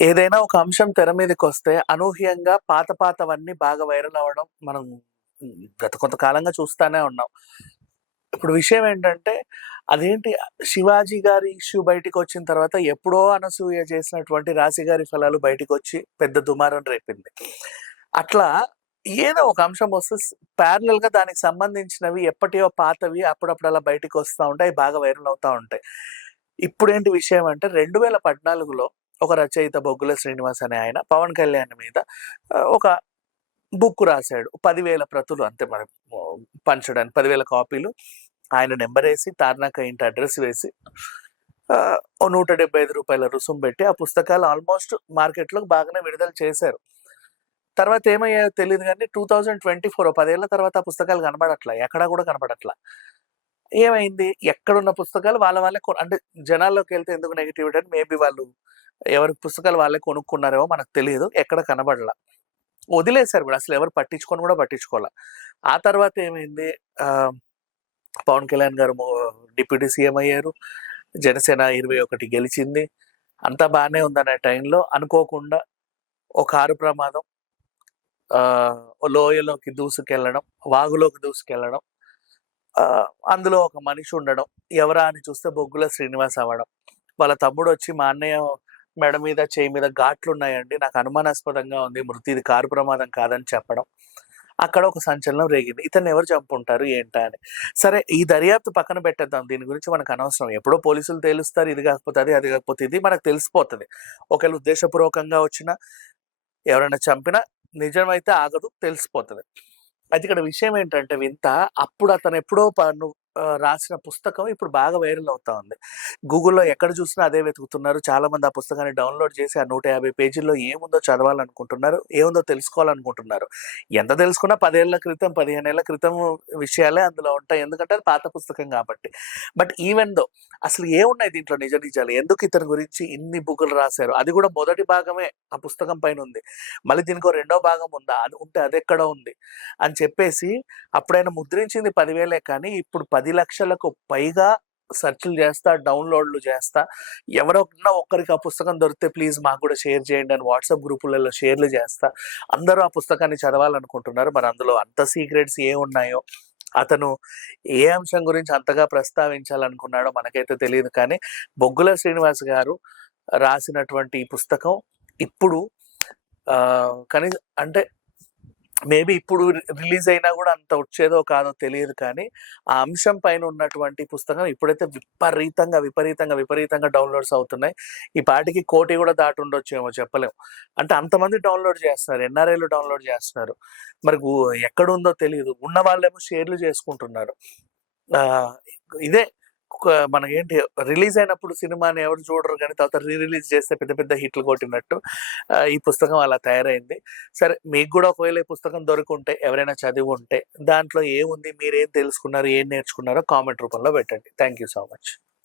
ఏదైనా ఒక అంశం తెర మీదకొస్తే అనూహ్యంగా పాతవన్నీ బాగా వైరల్ అవ్వడం మనం గత కొంతకాలంగా చూస్తానే ఉన్నాం. ఇప్పుడు విషయం ఏంటంటే, అదేంటి 'శివాజీ' గారి ఇష్యూ బయటికొచ్చిన తర్వాత ఎప్పుడో అనసూయ చేసినటువంటి 'రాశిగారి ఫలాలు' బయటికొచ్చి పెద్ద దుమారం రేపింది. అట్లా ఏదో ఒక అంశం వస్తే ప్యారలెల్‌గా దానికి సంబంధించినవి ఎప్పటివో పాతవి అప్పుడప్పుడు అలా బయటికొస్తా ఉంటాయి. అయి బాగా వైరల్ అవుతా ఉంటాయి. ఇప్పుడేంటి విషయం అంటే 2014లో ఒక రచయిత 'బొగ్గుల శ్రీనివాస్' అనే ఆయన 'పవన్ కళ్యాణ్' మీద ఒక బుక్ రాసాడు. 10,000 ప్రతులు అంతే మరి పంచడానికి 10,000 కాపీలు. ఆయన నంబరేసి, తార్నాక ఇంటి అడ్రెస్ వేసి ఓ రూ. 175 రుసుము పెట్టి ఆ పుస్తకాలు ఆల్మోస్ట్ మార్కెట్‌లో బాగానే విడుదల చేశారు. తర్వాత ఏమయ్యాయో తెలీదు గానీ 2024 ఓ 10 ఏళ్ల తర్వాత ఆ పుస్తకాలు కనబడట్ల. ఎక్కడా గూడా కనబడట్ల. ఏమైంది? ఎక్కడున్న పుస్తకాలు వాళ్ళ వాళ్ళే అంటే జనాల్లోకెళ్తే ఎందుకు నెగెటివిటీ అని మేబీ వాళ్ళు ఎవరి పుస్తకాలు వాళ్ళే కొనుక్కున్నారేమో మనకు తెలీదు. ఎక్కడ కనబడల. వదిలేసారు గూడా. అసలెవరు పట్టించుకొని గూడా పట్టించుకోల. ఆ తర్వాత ఏమైంది? ఆహ్, పవన్ కళ్యాణ్ గారు డిప్యూటీ సీఎం అయ్యారు. జనసేన 21 గెలిచింది. అంతా బానే ఉందనే టైంలో అనుకోకుండా ఓ కారు ప్రమాదం. లోయలోకి దూసుకెళ్ళడం, వాగులోకి దూసుకెళ్ళడం. అందులో ఒక మనిషి ఉండడం. ఎవరా అని చూస్తే బొగ్గుల శ్రీనివాస్ అవ్వడం. వాళ్ళ తమ్ముడొచ్చి మా అన్నయ్య మెడ మీద, చెయ్యి మీద ఘాట్లున్నాయండి. నాకు అనుమానాస్పదంగా ఉంది. ఇది కారు ప్రమాదం కాదని చెప్పడం. అక్కడ ఒక సంచలనం రేగింది. ఇతన్ని ఎవరు చంపుంటారు? ఏంటా అని. సరే ఈ దర్యాప్తు పక్కన పెట్టేద్దాం. దీని గురించి మనకు అనవసరం. ఎప్పుడో పోలీసులు తేలుస్తారు. ఇది కాకపోతే అది, అది కాకపోతే ఇది మనకు తెలిసిపోతది. ఒకవేళ ఉద్దేశపూర్వకంగా వచ్చినా, ఎవరైనా చంపినా నిజమైతే ఆగదు. తెలిసిపోతది. అయితే ఇక్కడ విషయం ఏంటంటే వింత, అప్పుడు అతనెప్పుడో రాసిన పుస్తకం ఇప్పుడు బాగా వైరల్ అవుతా ఉంది. గూగుల్‌లో ఎక్కడ చూసినా అదే వెతుకుతున్నారు. చాలామంది ఆ పుస్తకాన్ని డౌన్‌లోడ్ చేసి ఆ 150 పేజీల్లో ఏముందో చదవాలనుకుంటున్నారు. ఏముందో తెలుసుకోవాలనుకుంటున్నారు. ఎంత తెలుసుకున్నా 10 ఏళ్ల క్రితం, 15 ఏళ్ల క్రితం విషయాలే అందులో ఉంటాయి. ఎందుకంటే అది పాత పుస్తకం కాబట్టి. బట్ ఈవెన్ థో అసలు ఏమున్నాయి దీంట్లో నిజ నిజాలు? ఎందుకు ఇతని గురించి ఇన్ని బుక్కులు రాసారు? అది కూడా మొదటి భాగమే ఆ పుస్తకం పైనుంది. మళ్ళీ దీనికో రెండో భాగం ఉందా? అది ఉంటే అదెక్కడ ఉంది? అని చెప్పేసి అప్పుడాయన ముద్రించింది 10,000 కానీ ఇప్పుడు 10,00,000కు పైగా సెర్చ్‌లు చేస్తా, డౌన్‌లోడ్‌లు చేస్తా, ఎవరన్నా ఒక్కరికి ఆ పుస్తకం దొరికితే ప్లీజ్ మాకు కూడా షేర్ చేయండి అని వాట్సాప్ గ్రూపులలో షేర్‌లు చేస్తా. అందరూ ఆ పుస్తకాన్ని చదవాలనుకుంటున్నారు. మరి అందులో అంత సీక్రెట్స్ ఏమున్నాయో, అతను ఏ అంశం గురించి అంతగా ప్రస్తావించాలనుకున్నాడో మనకైతే తెలీదు కానీ, బొగ్గుల శ్రీనివాస్ గారు రాసినటువంటి ఈ పుస్తకం ఇప్పుడు అంటే మేబీ ఇప్పుడు రిలీజ్ అయినా గూడా అంత వచ్చేదో కాదో తెలియదు కానీ, ఆ అంశం పైన ఉన్నటువంటి పుస్తకం ఇప్పుడైతే విపరీతంగా డౌన్‌లోడ్స్ అవుతున్నాయి. ఈ పాటికి 1,00,00,000 గూడా దాటుండొచ్చేమో చెప్పలేం. అంటే అంతమంది డౌన్‌లోడ్ చేస్తున్నారు. ఎన్ఆర్ఐలు డౌన్‌లోడ్ చేస్తున్నారు. మరి ఎక్కడుందో తెలీదు. ఉన్న వాళ్ళేమో షేర్‌లు చేసుకుంటున్నారు. ఆహ్, ఇదే మనకేంటి రిలీజ్ అయినప్పుడు సినిమాని ఎవరు చూడరు గానీ, తర్వాత రిలీజ్ చేస్తే పెద్ద పెద్ద హిట్‌లు కొట్టినట్టు ఈ పుస్తకం అలా తయారైంది. సరే మీకు గూడా ఒకవేళ ఈ పుస్తకం దొరికుంటే, ఎవరైనా చదివుంటే, దాంట్లో ఏముంది? మీరేం తెలుసుకున్నారు? ఏం నేర్చుకున్నారో కామెంట్ రూపంలో పెట్టండి. Thank you so much.